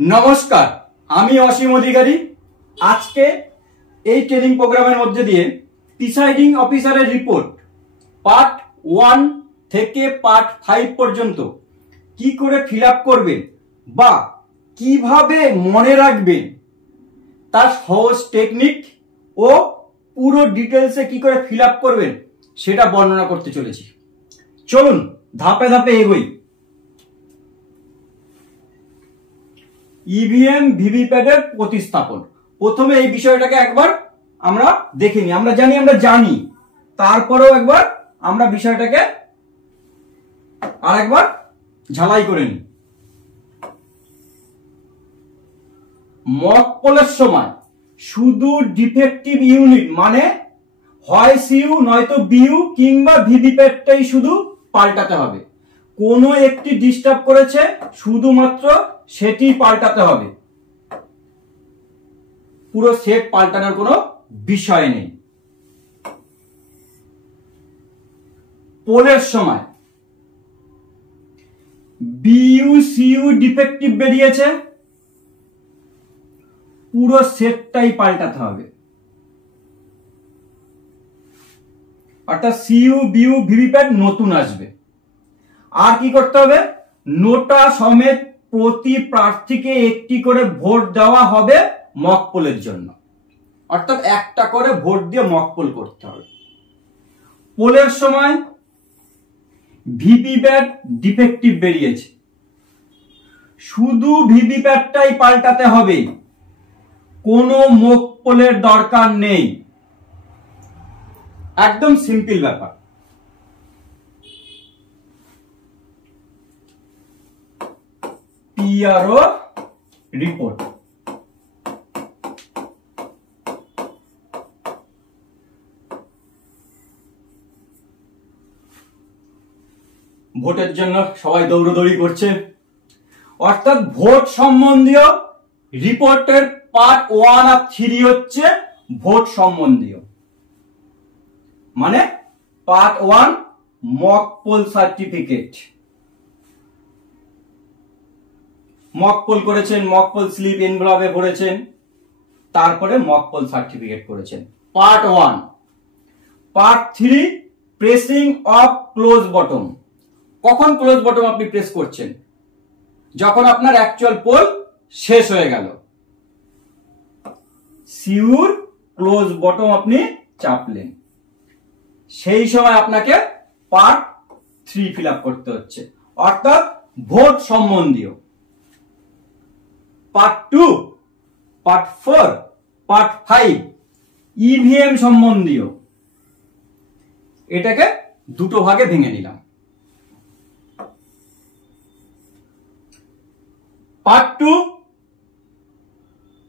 নমস্কার, আমি অসীম অধিকারী। আজকে এই ট্রেনিং প্রোগ্রামের মধ্যে দিয়ে প্রিসাইডিং অফিসারের রিপোর্ট পার্ট 1 থেকে পার্ট 5 পর্যন্ত কি করে ফিল আপ করবেন বা কিভাবে মনে রাখবেন তার সহজ টেকনিক ও পুরো ডিটেলসে কি করে ফিল আপ করবেন সেটা বর্ণনা করতে চলেছি। চলুন ধাপে ধাপে এগোই। ইভিএম ভিভিপ্যাটের প্রতিস্থাপন, প্রথমে এই বিষয়টাকে একবার আমরা দেখে নিই। আমরা জানি তারপরেও একবার আমরা বিষয়টাকে আরেকবার ঝালাই করে নিই। মক পোলের সময় শুধু ডিফেক্টিভ ইউনিট মানে হয় সিইউ নয়তো বিইউ কিংবা ভিভিপ্যাটটাই শুধু পাল্টাতে হবে। কোনো একটি ডিস্টার্ব করেছে শুধুমাত্র সেটি পাল্টাতে হবে, পুরো সেট পাল্টানোর কোনো বিষয় নেই। পোলের সময় বিইউ সিইউ ডিফেক্টিভ বেরিয়েছে, পুরো সেটটাই পাল্টাতে হবে, অর্থাৎ সিইউ বিইউ ভিভিপ্যাট নতুন আসবে। আর কি করতে হবে, নোটা সমেত প্রতি প্রার্থীকে একটি করে ভোট দেওয়া হবে মক পোলের জন্য, অর্থাৎ একটা করে ভোট দিয়ে মক পোল করতে হবে। পোলের সময় ভিভিপ্যাট ডিফেক্টিভ বেরিয়েছে, শুধু ভিভিপ্যাটটাই পাল্টাতে হবে, কোনো মক পোলের দরকার নেই। একদম সিম্পল ব্যাপার। পিআরও রিপোর্ট, ভোটের জন্য সবাই দৌড়দৌড়ি করছে, অর্থাৎ ভোট সম্বন্ধীয় রিপোর্টের পার্ট 1 আর 3 হচ্ছে ভোট সম্বন্ধীয়, মানে part 1 mock poll certificate. Mock poll করেছেন, মক পোল স্লিপ এনভেলপে ভরেছেন, তারপরে মক পোল সার্টিফিকেট করেছেন, part 1। Part 3 pressing of close bottom. কখন ক্লোজ বটম আপনি প্রেস করছেন? যখন আপনার অ্যাকচুয়াল পোল শেষ হয়ে গেল, সিইউর ক্লোজ বটম আপনি চাপলেন, সেই সময় আপনাকে পার্ট 3 ফিল আপ করতে হচ্ছে, অর্থাৎ ভোট সম্বন্ধীয়। পার্ট 2, পার্ট 4, পার্ট 5 ইভিএম সম্বন্ধীয়। এটাকে দুটো ভাগে ভেঙে নিলাম। Part 2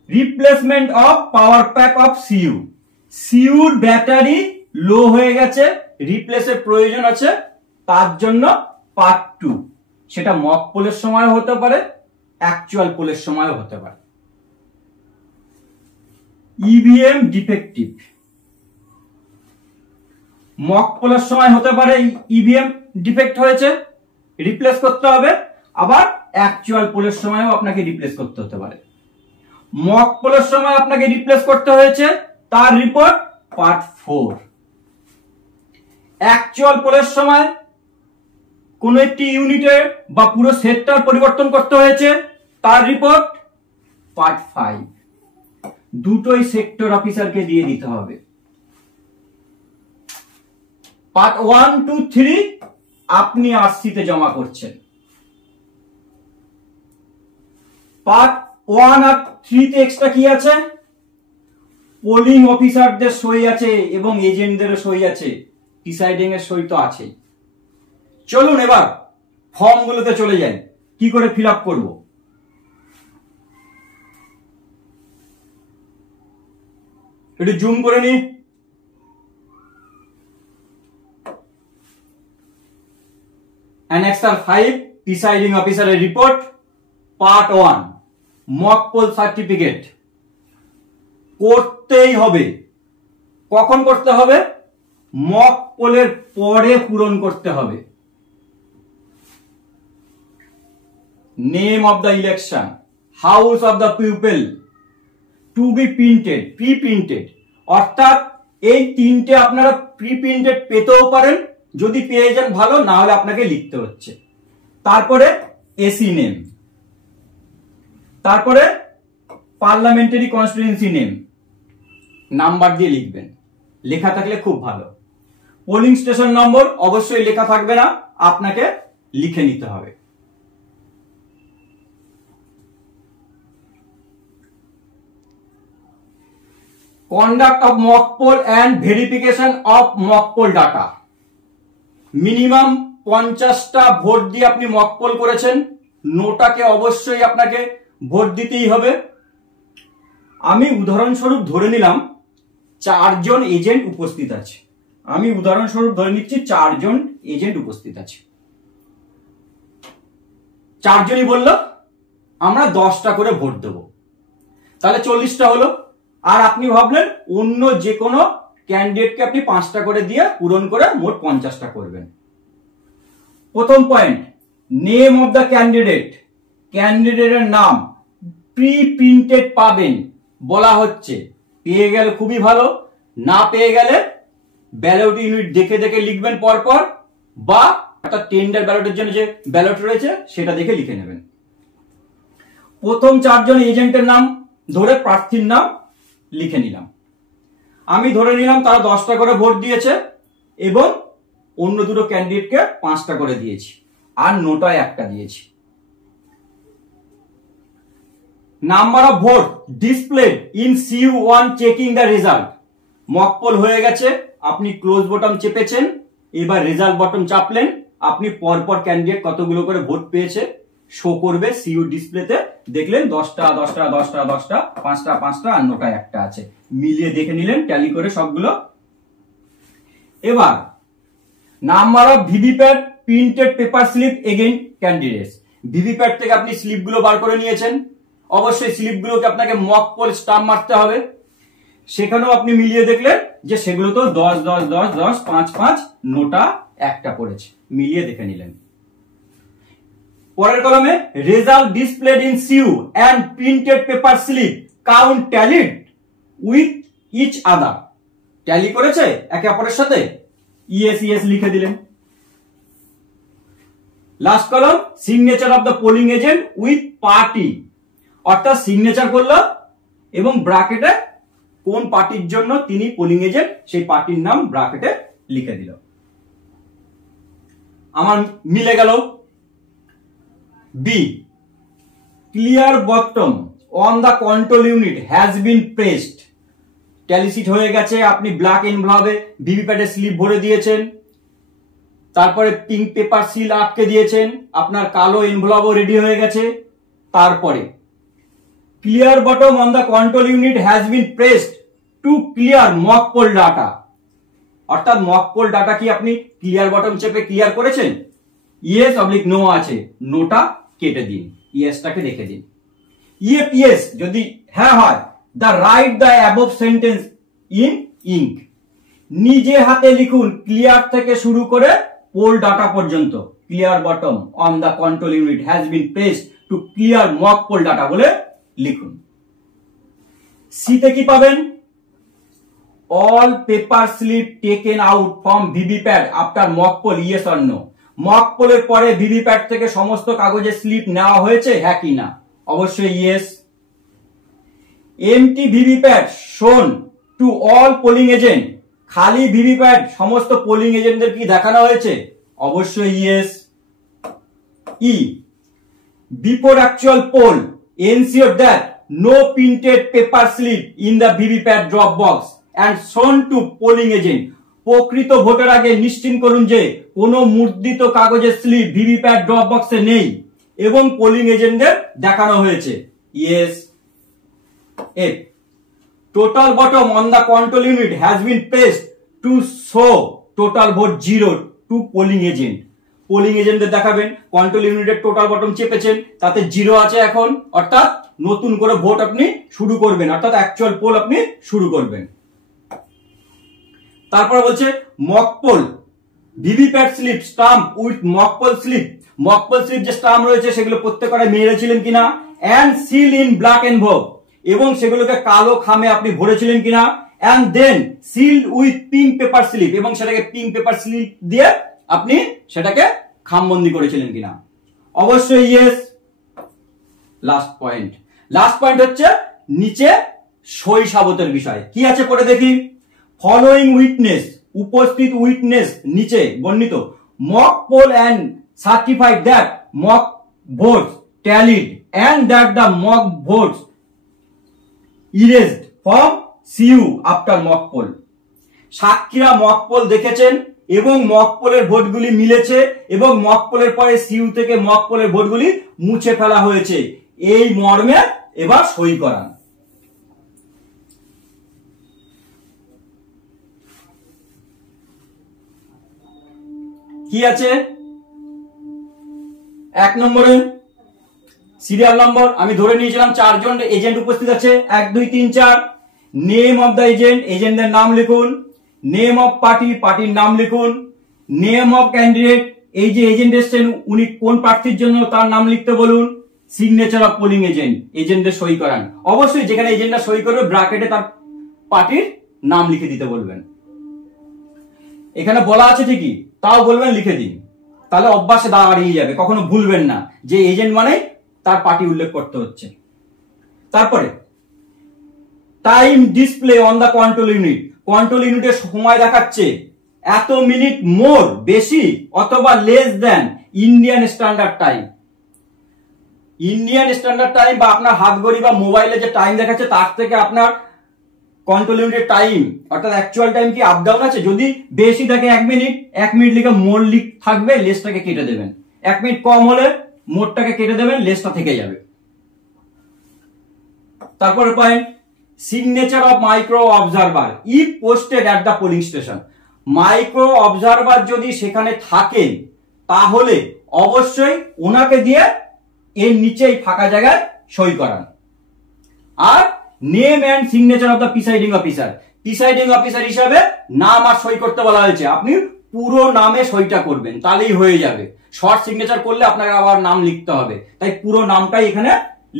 replacement of power pack of CU. সিইউর ব্যাটারি লো হয়ে গেছে, রিপ্লেসের প্রয়োজন আছে, তার জন্য পার্ট 2। সেটা মক পোলের সময় হতে পারে, অ্যাকচুয়াল পোলের সময়ও হতে পারে। ইভিএম ডিফেক্টিভ, মক পোলের সময় হতে পারে ইভিএম ডিফেক্ট হয়েছে, রিপ্লেস করতে হবে, আবার অ্যাকচুয়াল পোলের সময়ও আপনাকে রিপ্লেস করতে হতে পারে। মক পোলের সময় আপনাকে রিপ্লেস করতে হয়েছে, তার রিপোর্ট পার্ট 4। অ্যাকচুয়াল পোলের সময় কোন একটি ইউনিটের বা পুরো সেটটার পরিবর্তন করতে হয়েছে, তার রিপোর্ট পার্ট 5। দুটোই সেক্টর অফিসারকে দিয়ে দিতে হবে। পার্ট 1, 2, 3 আপনি আরসিতে জমা করছেন। পার্ট 1 আর 3 তে এক্সট্রা কি আছে? পোলিং অফিসারদের সই আছে এবং এজেন্টদেরও সই আছে, প্রিসাইডিং এর সই তো আছেই। চলুন এবার ফর্মগুলোতে চলে যাই, কি করে ফিল আপ করব। একটু জুম করে নি। অ্যানেক্সার 5 প্রিসাইডিং অফিসারের report, part 1 mock poll certificate করতেই হবে। কখন করতে হবে? মক পোলের পরে পূরণ করতে হবে। name of the election, house of the people, to be printed, pre printed, অর্থাৎ এই তিনটে আপনারা প্রি প্রিন্টেড পেতেও পারেন, যদি পেয়ে যান ভালো, না হলে আপনাকে লিখতে হচ্ছে। তারপরে এসি নেম, তারপরে পার্লামেন্টারি কনস্টিটিউয়েন্সি নেম, নাম্বার দিয়ে লিখবেন, লেখা থাকলে খুব ভালো। পোলিং স্টেশন নম্বর অবশ্যই লেখা থাকবে না, আপনাকে লিখে নিতে হবে। Conduct of mock poll and verification of mock poll data. Minimum 50টা ভোট দিয়ে আপনি মক পোল করেছেন, নোটাকে অবশ্যই আপনাকে ভোট দিতেই হবে। আমি উদাহরণস্বরূপ ধরে নিলাম 4 জন এজেন্ট উপস্থিত আছে, আমি উদাহরণস্বরূপ ধরে নিচ্ছি 4 জন এজেন্ট উপস্থিত আছে। 4 জনই বলল আমরা 10টা করে ভোট দেব, তাহলে 40টা হলো। আর আপনি ভাবলেন অন্য যে কোনো ক্যান্ডিডেটকে আপনি 5টা করে দিয়ে পূরণ করে মোট 50টা করবেন। প্রথম point, name of the candidate, ক্যান্ডিডেটের নাম প্রি প্রিন্টেড পাবেন বলা হচ্ছে। পেয়ে গেলে খুবই ভালো, না পেয়ে গেলে ব্যালট ইউনিট দেখে দেখে লিখবেন পরপর, বা একটা টেন্ডার ব্যালটের জন্য যে ব্যালট রয়েছে সেটা দেখে লিখে নেবেন। প্রথম 4 জন এজেন্টের নাম ধরে প্রার্থীর নাম লিখে নিলাম। আমি ধরে নিলাম তারা 10টা করে ভোট দিয়েছে এবং অন্য দুটো ক্যান্ডিডেটকে 5টা করে দিয়েছি, আর নোটায় 1টা দিয়েছি। Number of vote displayed in CU1 checking the result. Mock poll হয়ে গেছে, আপনি ক্লোজ বটন চেপেছেন, এবার রেজাল্ট বটন চাপলেন, আপনি পরপর ক্যান্ডিডেট কতগুলো করে ভোট পেয়েছে শো করবে CU ডিসপ্লেতে। দেখলেন 10টা 10টা 10টা 10টা, 5টা 5টা, আর নোটায় 1টা আছে, মিলিয়ে দেখে নিলেন ট্যালি করে সবগুলো। এবার number of VVPAT printed paper slip again candidates. VVPAT থেকে আপনি স্লিপগুলো বার করে নিয়েছেন, অবশ্যই স্লিপগুলোকে আপনাকে মক পোল স্টাম্প মারতে হবে। সেখানেও আপনি মিলিয়ে দেখলেন যে সেগুলো তো 10 10 10 10 5 5, নোটা 1টা পড়েছে, মিলিয়ে দেখে নিলেন। পরের কলমে result displayed in CU and printed paper slip count tallied with each other. Tally করেছে একে অপরের সাথে, ইয়েস ইয়েস লিখে দিলেন। লাস্ট কলম signature of the polling agent with party, অর্থাৎ সিগনেচার করলো এবং ব্র্যাকেটে কোন পার্টির জন্য তিনি পোলিং এজেন্ট সেই পার্টির নাম ব্র্যাকেটে লিখে দিল। আমার মিলে গেল। B, clear button on the control unit has been pressed. Tally sheet হয়ে গেছে, আপনি ব্ল্যাক এনভেলপে ভিভিপ্যাটে স্লিপ ভরে দিয়েছেন, তারপরে পিঙ্ক পেপার সিল আটকে দিয়েছেন, আপনার কালো এনভেলপও রেডি হয়ে গেছে। তারপরে clear button on the control unit has been pressed to clear mock poll data, অর্থাৎ মক পোল ডাটা কি আপনি ক্লিয়ার বটম চেপে ক্লিয়ার করেছেন? ইয়েস অবলিক নো আছে, নোটা কেটে দিন, ইয়েসটাকে রেখে দিন। ইএফ ইয়েস যদি হ্যাঁ হয়, the write the above sentence in ink. নিজে হাতে লিখুন ক্লিয়ার থেকে শুরু করে পোল ডাটা পর্যন্ত। Clear button on the control unit has been pressed to clear mock poll data বলে লিখুন। সিতে কি পাবেন? All paper slip taken out from VVPAT after mock poll, yes or no. Mock পোলের পরে ভিভিপ্যাট থেকে সমস্ত কাগজের স্লিপ নেওয়া হয়েছে, হ্যাঁ কি না? অবশ্যই yes. Empty VVPAT shown to all polling agent, খালি ভিভিপ্যাট সমস্ত পোলিং এজেন্টদের কি দেখানো হয়েছে? অবশ্যই yes. E, before actual poll ensure that no printed paper slip in the VVPAT drop box and shown to polling agent. প্রকৃত ভোটের আগে নিশ্চিত করুন যে কোনো মুদ্রিত কাগজের স্লিপ ভিভিপ্যাট ড্রপ বক্সে নেই এবং পোলিং এজেন্টদের দেখানো হয়েছে, yes. F, total bottom on the control unit has been pressed to show total vote 0 to polling agent. Polling এজেন্টদের দেখাবেন কন্ট্রোল ইউনিটের টোটাল বটম চেপেছেন, তাতে 0 আছে এখন, অর্থাৎ নতুন করে ভোট আপনি শুরু করবেন, অর্থাৎ অ্যাকচুয়াল পোল আপনি শুরু করবেন। তারপর বলছে mock poll VVPAT slip stamp with mock poll slip. Mock poll slip যে স্টাম্প রয়েছে সেগুলো প্রত্যেকটা মেরেছিলেন কিনা, and seal in black envelope, এবং সেগুলোকে কালো খামে আপনি ভরেছিলেন কিনা, and then sealed with pink paper slip, এবং সেটাকে পিঙ্ক পেপার স্লিপ দিয়ে আপনি সেটাকে খামবন্দি করেছিলেন কিনা। অবশ্যই ইয়েস। লাস্ট পয়েন্ট হচ্ছে নিচে সই সাবতের বিষয় কি আছে পড়ে দেখি। ফলোইং উইটনেস, উপস্থিত উইটনেস নিচে বর্ণিত mock poll and certified that mock votes tallied and that the mock votes erased from CU after mock poll। Satkhira mock poll দেখেছেন এবং মক পোলের ভোটগুলি মিলেছে এবং মক পোলের পরে সিইউ থেকে মক পোলের ভোটগুলি মুছে ফেলা হয়েছে, এই মর্মে এবার সই করান। কি আছে 1 নম্বরে সিরিয়াল নম্বর আমি ধরে নিয়েছিলাম 4 জন এজেন্ট উপস্থিত আছে, 1 2 3 4। নেম অফ দ্য এজেন্ট, এজেন্টদের নাম লিখুন। নেম অফ পার্টি, পার্টির নাম লিখুন। নেম অফ ক্যান্ডিডেট, এই যে এজেন্ট এসেছেন উনি কোন প্রার্থীর জন্য তার নাম লিখতে বলুন। সিগনেচার অফ পোলিং এজেন্ট, এজেন্টের সই করান। অবশ্যই যেখানে এজেন্টরা সই করবে ব্র্যাকেটে তার পার্টির নাম লিখে দিতে বলবেন। এখানে বলা আছে ঠিকই, তাও বলবেন লিখে দিন, তাহলে অভ্যাসে দাঁড়িয়ে যাবে, কখনো ভুলবেন না যে এজেন্ট মানে তার পার্টি উল্লেখ করতে হচ্ছে। তারপরে time display on the control unit, control ইউনিটের সময় দেখাচ্ছে এত মিনিট মোর বেশি অথবা less than Indian standard time. Indian standard time বা আপনার হাত ঘড়ি বা মোবাইলে যে টাইম দেখাচ্ছে তার থেকে আপনার কন্ট্রোল ইউনিটের টাইম অর্থাৎ অ্যাকচুয়াল টাইম কি আপ ডাউন আছে। যদি বেশি থাকে 1 মিনিট, 1 মিনিট লিখে মোর লিখ থাকবে, লেসটাকে কেটে দেবেন। 1 মিনিট কম হলে মোরটাকে কেটে দেবেন, লেসটা থেকে যাবে। তারপরে point signature of micro observer if posted at the polling station. Micro observer যদি সেখানে থাকেন তাহলে অবশ্যই ওনাকে দিয়ে এর নিচেই ফাঁকা জায়গায় সই করান। আর name and signature of the presiding officer, presiding officer হিসাবে নাম আর সই করতে বলা হয়েছে, আপনি পুরো নামে সইটা করবেন তাহলেই হয়ে যাবে। শর্ট সিগনেচার করলে আপনাকে আবার নাম লিখতে হবে, তাই পুরো নামটাই এখানে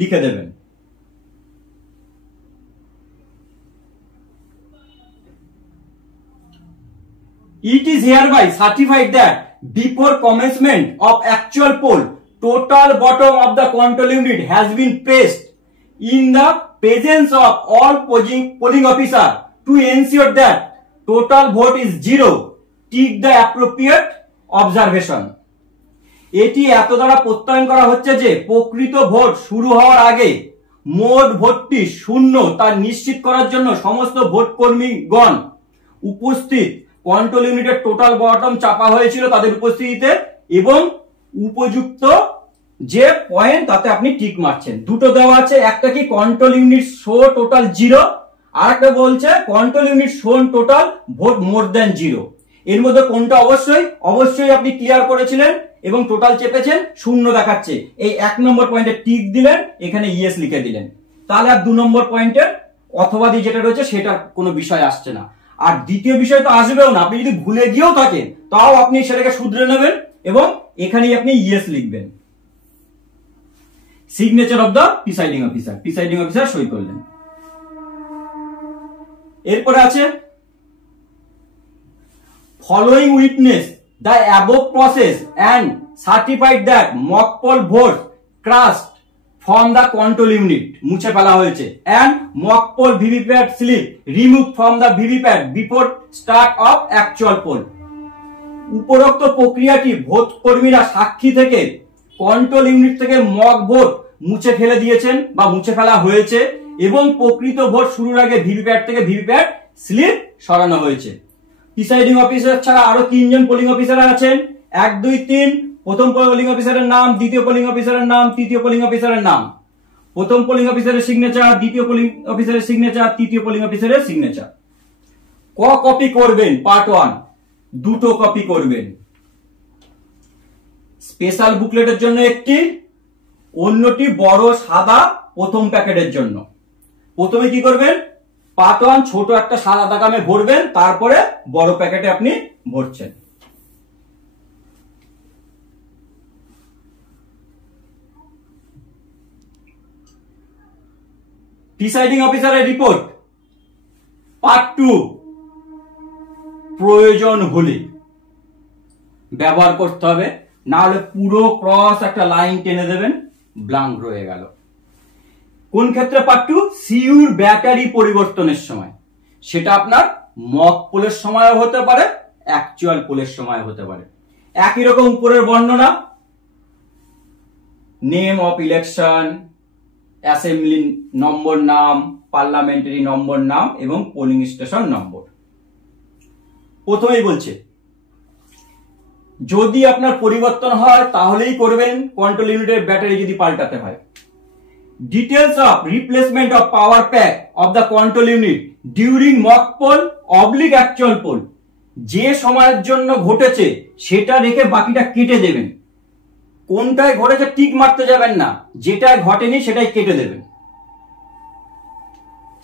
লিখে দেবেন। It is hereby certified that before commencement of actual poll, total bottom of the control unit has been placed in the presence of all polling officer to ensure that total vote is 0. Take the appropriate observation. এটি এত দ্বারা প্রত্যয়ন করা হচ্ছে যে প্রকৃত vote শুরু হওয়ার আগে মোট ভোটটি শূন্য তা নিশ্চিত করার জন্য সমস্ত ভোট কর্মীগণ উপস্থিত কন্ট্রোল ইউনিটের টোটাল বটম চাপা হয়েছিল তাদের উপস্থিতিতে এবং উপযুক্ত যে পয়েন্ট তাতে আপনি টিক মারছেন। দুটো দেওয়া আছে, একটা কি কন্ট্রোল ইউনিট শো টোটাল 0, আর একটা বলছে control unit show total vote more than 0। এর মধ্যে কোনটা অবশ্যই আপনি ক্লিয়ার করেছিলেন এবং টোটাল চেপেছেন, শূন্য দেখাচ্ছে। এই 1 নম্বর পয়েন্টে টিক দিলেন, এখানে ইয়েস লিখে দিলেন, তাহলে আর 2 নম্বর পয়েন্টের অথবা দিয়ে যেটা রয়েছে সেটার কোনো বিষয় আসছে না। আর দ্বিতীয় বিষয় তো আসবেও না, আপনি যদি ভুলে গিয়েও থাকেন তাও আপনি সেটাকে শুধরে নেবেন এবং এখানেই আপনি ইয়েস লিখবেন। Signature of the presiding officer, presiding officer সই করলেন। এরপরে আছে following witness the above process and certified that mock poll vote crust from the control unit, মুছে ফেলা হয়েছে, and mock poll VVPAT slip remove from the VVPAT before start of actual poll. উপরোক্ত প্রক্রিয়াটি vote কর্মীরা সাক্ষী থেকে control unit থেকে mock vote মুছে ফেলে দিয়েছেন বা মুছে ফেলা হয়েছে এবং প্রকৃত ভোট শুরুর আগে ভিভিপ্যাট থেকে ভিভিপ্যাট স্লিপ সরানো হয়েছে। প্রিসাইডিং অফিসার ছাড়া আরো 3 জন পোলিং অফিসার আছেন, 1 2 3। প্রথম পোলিং অফিসারের নাম, দ্বিতীয় পোলিং অফিসারের নাম, তৃতীয় পোলিং অফিসারের নাম। প্রথম পোলিং অফিসারের সিগনেচার, দ্বিতীয় পোলিং অফিসারের সিগনেচার, তৃতীয় পোলিং অফিসারের সিগনেচার। কপি করবেন? পার্ট 1 দুটো কপি করবেন, স্পেশাল বুকলেটের জন্য একটি, অন্যটি বড় সাদা প্রথম প্যাকেটের জন্য। প্রথমে কি করবেন? পার্ট 1 ছোট একটা সাদা দাগামে ভরবেন, তারপরে বড় প্যাকেটে আপনি ভরছেন। প্রিসাইডিং অফিসারের রিপোর্ট পার্ট 2 প্রয়োজন হলে ব্যবহার করতে হবে, না হলে পুরো ক্রস একটা লাইন টেনে দেবেন, ব্ল্যাঙ্ক রয়ে গেল। কোন ক্ষেত্রে পার্ট 2? সিইউর ব্যাটারি পরিবর্তনের সময়। সেটা আপনার মক পোলের সময় হতে পারে, অ্যাকচুয়াল পোলের সময় হতে পারে। একই রকম উপরের বর্ণনা, নেম অফ ইলেকশন, অ্যাসেম্বলি নম্বর নাম, পার্লামেন্টারি নম্বর নাম এবং পোলিং স্টেশন নম্বর। প্রথমেই বলছে যদি আপনার পরিবর্তন হয় তাহলেই করবেন কন্ট্রোল ইউনিটের ব্যাটারি যদি পাল্টাতে হয়। Details of replacement of power pack of the control unit during mock poll oblique actual poll, যে সময়ের জন্য ঘটেছে সেটা রেখে বাকিটা কেটে দেবেন। কোনটায় ঘটেছে টিক মারতে যাবেন না, যেটায় ঘটেনি সেটাই কেটে দেবেন।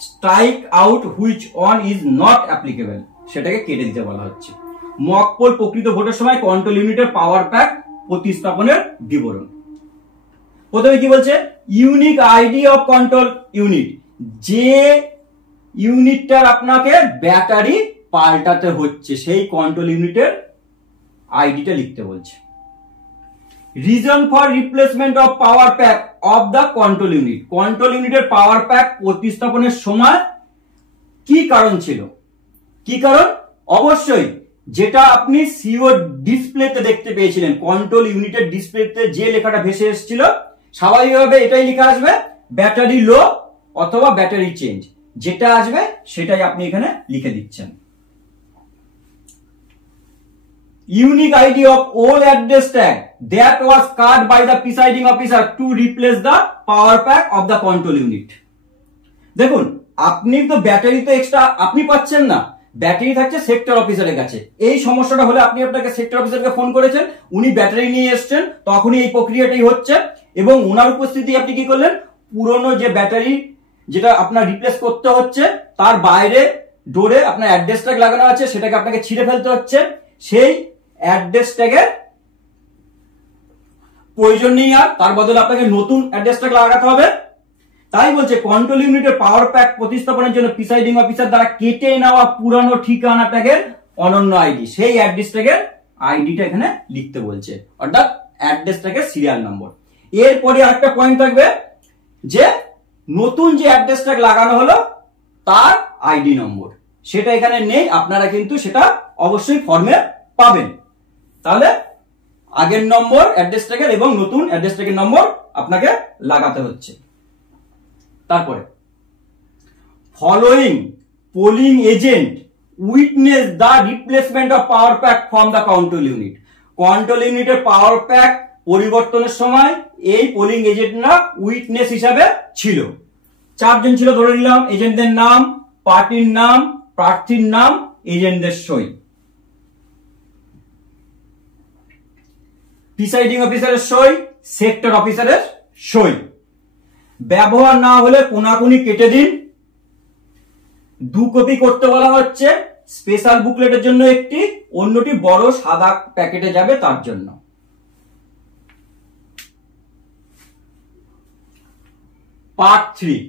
Strike out which on is not applicable, সেটাকে কেটে দিতে বলা হচ্ছে। মক পোল প্রকৃত ভোটের সময় কন্ট্রোল ইউনিটের পাওয়ার প্যাক প্রতিস্থাপনের বিবরণ। প্রথমে কি বলছে? Unique ID of control unit, যে ইউনিটটার আপনাকে ব্যাটারি পাল্টাতে হচ্ছে সেই কন্ট্রোল ইউনিটের আইডিটা লিখতে বলছে। Reason for replacement of power pack of the control unit, control ইউনিটের পাওয়ার প্যাক প্রতিস্থাপনের সময় কি কারণ ছিল? কি কারণ? অবশ্যই যেটা আপনি সিও ডিসপ্লেতে দেখতে পেয়েছিলেন, কন্ট্রোল ইউনিটের ডিসপ্লেতে যে লেখাটা ভেসে এসেছিল, স্বাভাবিকভাবে এটাই লেখা আসবে, ব্যাটারি লো অথবা ব্যাটারি চেঞ্জ, যেটা আসবে সেটাই আপনি এখানে লিখে দিচ্ছেন। Unique ID of all address tag that was cut by the presiding officer to replace the power pack of the control unit. দেখুন, আপনি তো ব্যাটারি তো এক্সট্রা আপনি পাচ্ছেন না, ব্যাটারি থাকছে সেক্টর অফিসারের কাছে। এই সমস্যাটা হলে আপনি আপনাকে সেক্টর অফিসারকে ফোন করেছেন, উনি ব্যাটারি নিয়ে এসেছেন, তখনই এই প্রক্রিয়াটাই হচ্ছে। এবং ওনার উপস্থিতি আপনি কি করলেন, পুরনো যে ব্যাটারি যেটা আপনার রিপ্লেস করতে হচ্ছে তার বাইরে ডোরে আপনার অ্যাড্রেস ট্যাগ লাগানো আছে, সেটাকে আপনাকে ছিঁড়ে ফেলতে হচ্ছে। সেই অ্যাড্রেস ট্যাগের প্রয়োজন নেই, আর তার বদলে আপনাকে নতুন অ্যাড্রেস ট্যাগ লাগাতে হবে। তাই বলছে কন্ট্রোল ইউনিটের পাওয়ার প্যাক প্রতিস্থাপনের জন্য প্রিসাইডিং অফিসার দ্বারা কেটে নেওয়া পুরানো ঠিকানা ট্যাগের অনন্য আইডি, সেই অ্যাড্রেস ট্যাগের আইডিটা এখানে লিখতে বলছে, অর্থাৎ অ্যাড্রেস ট্যাগের সিরিয়াল নম্বর। এরপরে আরেকটা পয়েন্ট থাকবে যে নতুন যে অ্যাড্রেস ট্যাগ লাগানো হলো তার আইডি নম্বর, সেটা এখানে নেই, আপনারা কিন্তু সেটা অবশ্যই ফর্মে পাবেন। তাহলে আগের নম্বর অ্যাড্রেস ট্যাগের এবং নতুন অ্যাড্রেস ট্যাগের নম্বর আপনাকে লাগাতে হচ্ছে। তারপরে following polling agent witness the replacement of power pack from the control unit, control ইউনিটের পাওয়ার প্যাক পরিবর্তনের সময় এই পোলিং এজেন্টরা উইটনেস হিসাবে ছিল। 4 জন ছিল ধরে নিলাম, এজেন্টদের নাম, পার্টির নাম, প্রার্থীর নাম, এজেন্টদের সই। প্রিসাইডিং অফিসারের সই, সেক্টর অফিসারের সই। ব্যবহার না হলে কোনাকুনি কেটে দিন। 2 কপি করতে বলা হচ্ছে, স্পেশাল বুকলেটের জন্য একটি, অন্যটি বড় সাদা প্যাকেটে যাবে তার জন্য। পার্ট 3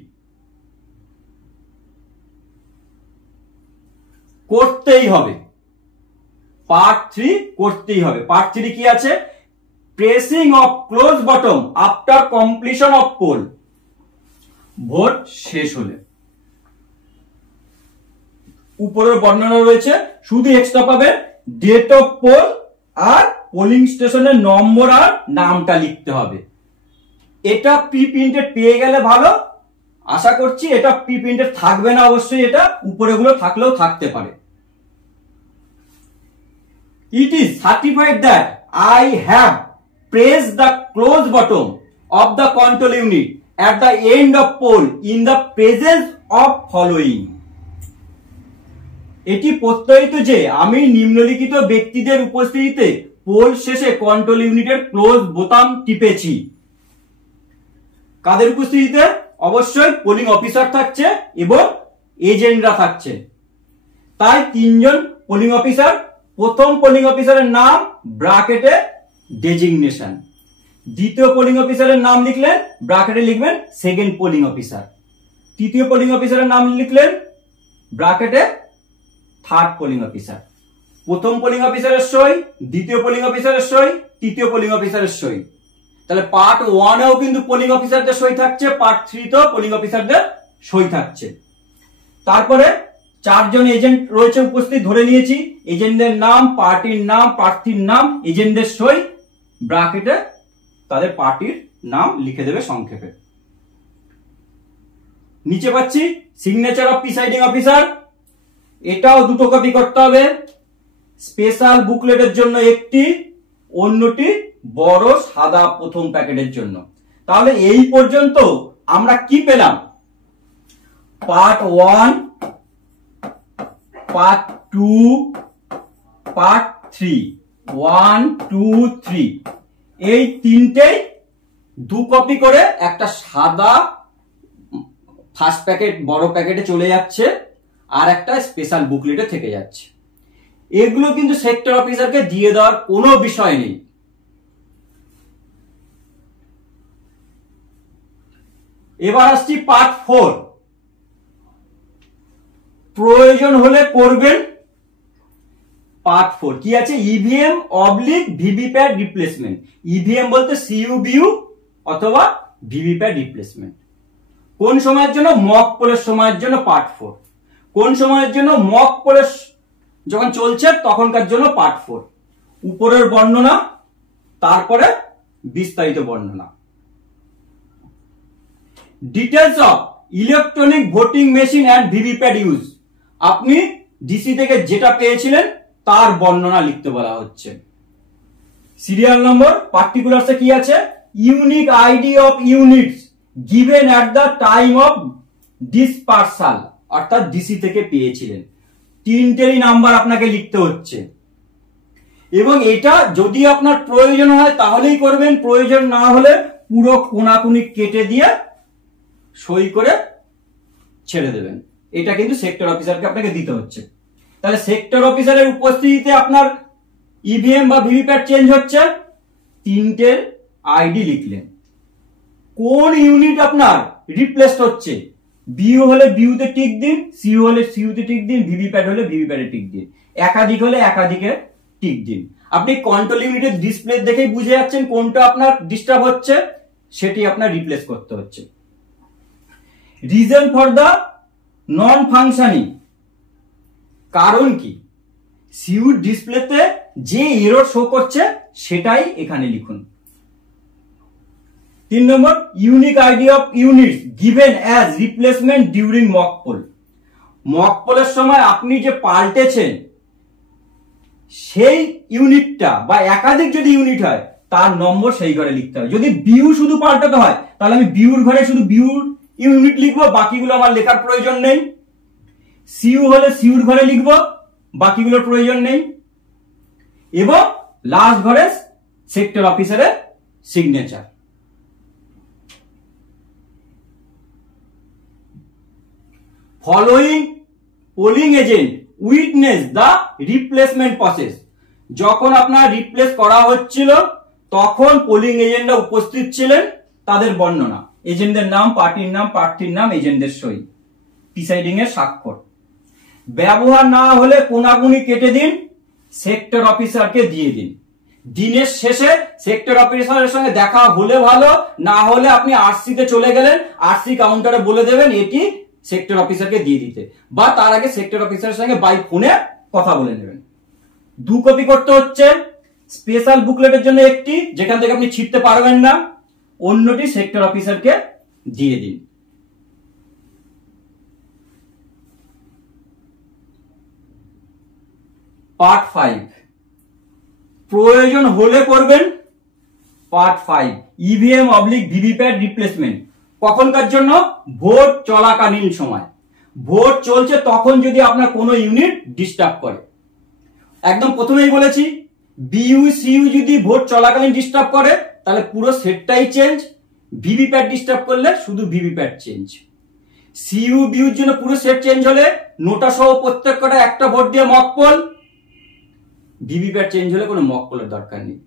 করতেই হবে, পার্ট 3 করতেই হবে। পার্ট 3 কি আছে? Pressing of close button after completion of poll, vote শেষ হলে। উপরের বর্ণনা রয়েছে, শুধু এক্সট্রা পাবে ডেট অফ পোল আর পোলিং স্টেশনের নম্বর আর নামটা লিখতে হবে। এটা প্রি প্রিন্টেড পেয়ে গেলে ভালো, আশা করছি এটা প্রি প্রিন্টেড থাকবে না, অবশ্যই এটা উপরে গুলো থাকলেও থাকতে পারে। It is certified that I have pressed the close button of the control unit at the end of poll in the presence of following. এটি প্রত্যয়িত যে আমি নিম্নলিখিত ব্যক্তিদের উপস্থিতিতে পোল শেষে কন্ট্রোল ইউনিটের ক্লোজ বোতাম টিপেছি। কাদের উপস্থিতিতে? অবশ্যই পোলিং অফিসার থাকছে এবং এজেন্টরা থাকছে। তাই 3 জন পোলিং অফিসার, প্রথম পোলিং অফিসারের নাম ব্র্যাকেটে ডেজিগনেশন, দ্বিতীয় পোলিং অফিসারের নাম লিখলেন ব্র্যাকেটে লিখবেন সেকেন্ড পোলিং অফিসার, তৃতীয় পোলিং অফিসারের নাম লিখলেন, ব্র্যাকেটে থার্ড পোলিং অফিসার। প্রথম পোলিং অফিসারের সই, দ্বিতীয় পোলিং অফিসারের সই, তৃতীয় পোলিং অফিসারের সই। তাহলে পার্ট 1-এও কিন্তু পোলিং অফিসারদের সই থাকছে, পার্ট 3-তেও পোলিং অফিসারদের সই থাকছে। তারপরে 4 জন এজেন্ট রয়েছে উপস্থিত, ধরে নিয়েছি। এজেন্টদের নাম, পার্টির নাম, প্রার্থীর নাম, এজেন্টদের সই, ব্র্যাকেটে তাদের পার্টির নাম লিখে দেবে সংক্ষেপে। নিচে পাচ্ছি সিগনেচার অফ প্রিসাইডিং অফিসার, এটাও 2টো কপি করতে হবে। স্পেশাল বুকলেটের জন্য একটি, অন্যটি বড় সাদা প্রথম প্যাকেটের জন্য। তাহলে এই পর্যন্ত আমরা কি পেলাম? পার্ট 1, পার্ট 2, পার্ট 3, 1, 2, 3, এই তিনটেই 2 কপি করে একটা সাদা ফার্স্ট প্যাকেট বড় প্যাকেটে চলে যাচ্ছে, আর একটা স্পেশাল বুকলেটে থেকে যাচ্ছে। এগুলো কিন্তু সেক্টর অফিসারকে দিয়ে দেওয়ার কোনো বিষয় নেই। এবার আসছি পার্ট 4। প্রয়োজন হলে করবেন। পার্ট 4 কি আছে? EVM oblique VVPAT replacement. EVM বলতে সিইউবিইউ অথবা ভিভিপ্যাট রিপ্লেসমেন্ট। কোন সময়ের জন্য? মক পোলের সময়ের জন্য পার্ট 4। কোন সময়ের জন্য? মক পোলের যখন চলছে তখনকার জন্য পার্ট 4। উপরের বর্ণনা, তারপরে বিস্তারিত বর্ণনা। Details of electronic voting machine and VVPAT use. আপনি ডিসি থেকে যেটা পেয়েছিলেন তার বর্ণনা লিখতে বলা হচ্ছে। সিরিয়াল নম্বর, পার্টিকুলারসে কি আছে? Unique ID of units given at the time of dispersal, অর্থাৎ ডিসি থেকে পেয়েছিলেন। তিনটেরই নাম্বার আপনাকে লিখতে হচ্ছে, এবং এটা যদি আপনার প্রয়োজন হয় তাহলেই করবেন, প্রয়োজন না হলে পুরো কোনাকুনি কেটে দিয়ে সই করে ছেড়ে দেবেন। এটা কিন্তু সেক্টর অফিসারকে আপনাকে দিতে হচ্ছে। তাহলে সেক্টর অফিসারের উপস্থিতিতে আপনার ইভিএম বা ভিভিপ্যাট চেঞ্জ হচ্ছে, তিনটের আইডি লিখলেন। কোন ইউনিট আপনার রিপ্লেসড হচ্ছে? বিইউ হলে বিইউতে টিক দিন, সিইউ হলে সিইউতে টিক দিন, ভিভিপ্যাট হলে ভিভিপ্যাটে টিক দিন, একাধিক হলে একাধিকে টিক দিন। আপনি কন্ট্রোল ইউনিটের ডিসপ্লে দেখেই বুঝে যাচ্ছেন কোনটা আপনার ডিস্টার্ব হচ্ছে, সেটি আপনার রিপ্লেস করতে হচ্ছে। Reason for the non functioning, কারণ কি? সিইউ ডিসপ্লেতে যে এরর শো করছে সেটাই এখানে লিখুন। 3 number, unique ID of units given as replacement during mock poll. Mock পোলের সময় আপনি যে পাল্টেছেন সেই ইউনিটটা বা একাধিক যদি ইউনিট হয় তার নম্বর সেই ঘরে লিখতে হবে। যদি বিউ শুধু পাল্টাতে হয় তাহলে আমি বিউর ঘরে শুধু বিউর ইউনিট লিখবো, বাকিগুলো আমার লেখার প্রয়োজন নেই। সিইউ হলে সিইউর ঘরে লিখবো, বাকিগুলোর প্রয়োজন নেই। এবং লাস্ট ঘরে সেক্টর অফিসারের signature. Following polling agent witness the replacement process. যখন আপনার রিপ্লেস করা হচ্ছিল তখন পোলিং এজেন্টরা উপস্থিত ছিলেন, তাদের বর্ণনা, এজেন্টদের নাম, পার্টির নাম, প্রার্থীর নাম, এজেন্টদের সই, প্রিসাইডিং এর স্বাক্ষর। ব্যবহার না হলে কোনাকুনি কেটে দিন, সেক্টর অফিসারকে দিয়ে দিন। দিনের শেষে সেক্টর অফিসারের সঙ্গে দেখা হলে ভালো, না হলে আপনি আরসি তে চলে গেলেন, আরসি কাউন্টারে বলে দেবেন এটি সেক্টর অফিসারকে দিয়ে দিতে, বা তার আগে সেক্টর অফিসারের সঙ্গে বাই ফোনে কথা বলে নেবেন। 2 কপি করতে হচ্ছে। স্পেশাল বুকলেটের জন্য একটি, যেখান থেকে আপনি ছিটতে পারবেন না, অন্যটি সেক্টর অফিসারকে দিয়ে দিন। পার্ট 5, প্রয়োজন হলে করবেন। Part 5, EVM oblique VVPAT replacement. কখনকার জন্য? ভোট চলাকালীন সময়। ভোট চলছে তখন যদি আপনার কোনো ইউনিট ডিস্টার্ব করে। একদম প্রথমেই বলেছি, বিইউ সিইউ যদি ভোট চলাকালীন ডিস্টার্ব করে তাহলে পুরো সেটটাই চেঞ্জ, ভিভিপ্যাট ডিস্টার্ব করলে শুধু ভিভিপ্যাট চেঞ্জ। সিইউ বিইউর জন্য পুরো সেট চেঞ্জ হলে নোটা সহ প্রত্যেকটা একটা ভোট দিয়ে মক পোল, ভিভিপ্যাট চেঞ্জ হলে কোনো মক পোলের দরকার নেই।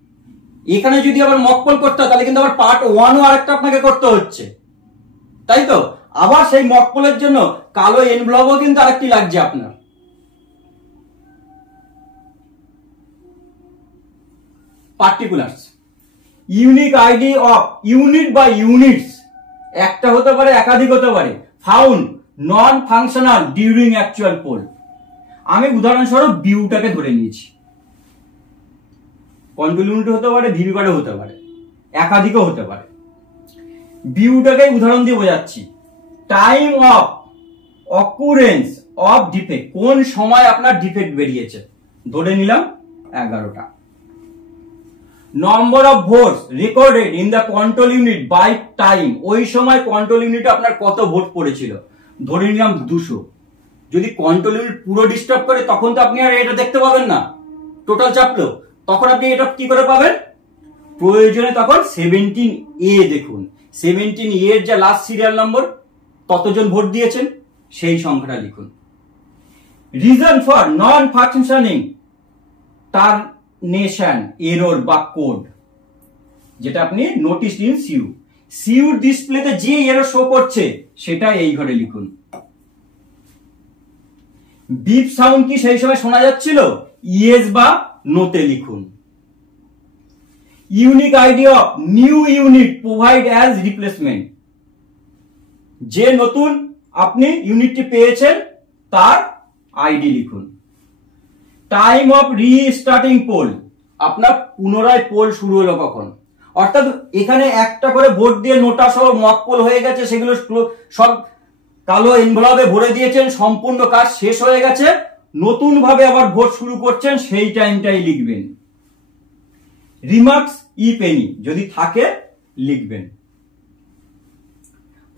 এখানে যদি আবার মক পোল করতে হয় তাহলে কিন্তু আবার পার্ট 1ও আরেকটা আপনাকে করতে হচ্ছে, তাই তো? আবার সেই মকপলের জন্য কালো এনভেলপও কিন্তু আরেকটি লাগছে আপনার। Particulars, unique ID of unit বা ইউনিটস, একটা হতে পারে একাধিক হতে পারে, found non functional during actual poll. আমি উদাহরণস্বরূপ বিউটাকে ধরে নিয়েছি, কন্ট্রোল ইউনিট হতে পারে, ভিভিপারও হতে পারে, একাধিকও হতে পারে। বিউটাকে উদাহরণ দিয়ে বোঝাচ্ছি। Time of occurrence of defect, কোন সময় আপনার ডিফেক্ট বেরিয়েছে, ধরে নিলাম 11টা। Number of votes recorded in the control unit by time, ওই সময় কন্ট্রোল ইউনিটে আপনার কত ভোট পড়েছিল, ধরে নিলাম 200। যদি কন্ট্রোল ইউনিট পুরো ডিস্টার্ব করে তখন তো আপনি আর এটা দেখতে পাবেন না, টোটাল চাপলো, তখন আপনি এটা কি করে পাবেন, প্রয়োজনে তখন 17A দেখুন, 17A এর যা লাস্ট সিরিয়াল নম্বর, ততজন ভোট দিয়েছেন সেই সংখ্যাটা লিখুন। Reason for non functioning termination error বা কোড, যেটা আপনি নোটিস ইন সিউ, সিউর ডিসপ্লেতে যে এরর শো করছে সেটা এই ঘরে লিখুন। বিপ সাউন্ড কি সেই সময় শোনা যাচ্ছিল, ইয়েস বা নোতে লিখুন। Unique ID of new unit provide as replacement, যে নতুন আপনি ইউনিটটি পেয়েছেন তার আইডি লিখুন। টাইম অফ রিস্টার্টিং পোল, আপনার পুনরায় পোল শুরু হলো কখন, অর্থাৎ এখানে একটা করে ভোট দিয়ে নোটা সহ মক পোল হয়ে গেছে, সেগুলো সব কালো এনভেলপে ভরে দিয়েছেন, সম্পূর্ণ কাজ শেষ হয়ে গেছে, নতুন ভাবে আবার ভোট শুরু করছেন, সেই টাইমটাই লিখবেন। রিমার্কস ইফ এনি, যদি থাকে লিখবেন।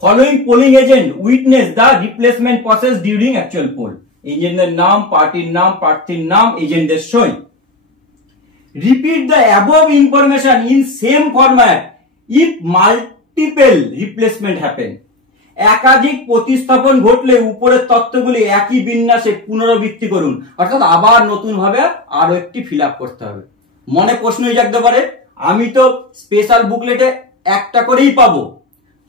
Following polling agent witness the replacement process during actual poll, এজেন্টদের নাম, পার্টির নাম, প্রার্থীর নাম, এজেন্টদের সই। Repeat the above information in same format if multiple replacement happen, একাধিক প্রতিস্থাপন ঘটলে উপরের তথ্যগুলি একই বিন্যাসে পুনরাবৃত্তি করুন, অর্থাৎ আবার নতুন ভাবে আরো একটি ফিল আপ করতে হবে। মনে প্রশ্নই জাগতে পারে, আমি তো স্পেশাল বুকলেটে একটা করেই পাবো,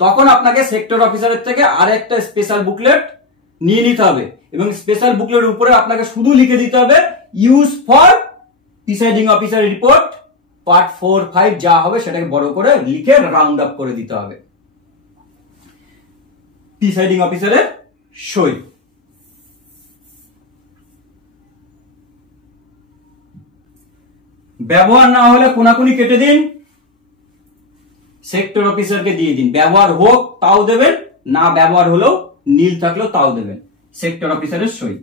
তখন আপনাকে সেক্টর অফিসারের থেকে আরেকটা স্পেশাল বুকলেট নিয়ে নিতে হবে, এবং স্পেশাল বুকলেটের উপরে আপনাকে শুধু লিখে দিতে হবে use for presiding officer report part 4, 5 যা হবে সেটাকে বড় করে লিখে রাউন্ড আপ করে দিতে হবে, প্রিসাইডিং অফিসারের সই। ব্যবহার না হলে কোনাকুনি কেটে দিন, সেক্টর অফিসারকে দিয়ে দিন, ব্যবহার হোক তাও দেবেন, না ব্যবহার হলেও নীল থাকলেও তাও দেবেন, সেক্টর অফিসারের সই।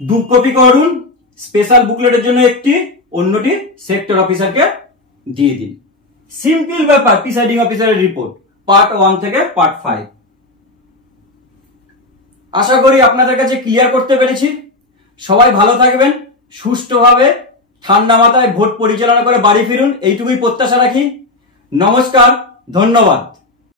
দু কপি করুন, স্পেশাল বুকলেটের জন্য একটি, অন্যটি সেক্টর অফিসারকে দিয়ে দিন। সিম্পল ব্যাপার প্রিসাইডিং অফিসারের রিপোর্ট পার্ট 1 থেকে পার্ট 5। আশা করি আপনাদের কাছে ক্লিয়ার করতে পেরেছি। সবাই ভালো থাকবেন, সুষ্ঠুভাবে ঠান্ডা মাথায় ভোট পরিচালনা করে বাড়ি ফিরুন, এইটুকুই প্রত্যাশা রাখি। নমস্কার, ধন্যবাদ।